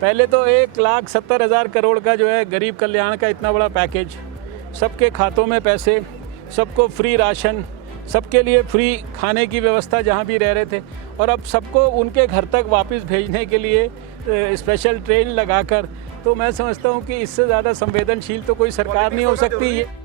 पहले तो 1,70,000 करोड़ का जो है गरीब कल्याण का इतना बड़ा पैकेज, सबके खातों में पैसे, सबको फ्री राशन, सबके लिए फ्री खाने की व्यवस्था जहाँ भी रह रहे थे, और अब सबको उनके घर तक वापस भेजने के लिए स्पेशल ट्रेन लगाकर, तो मैं समझता हूँ कि इससे ज़्यादा संवेदनशील तो कोई सरकार नहीं हो सकती है।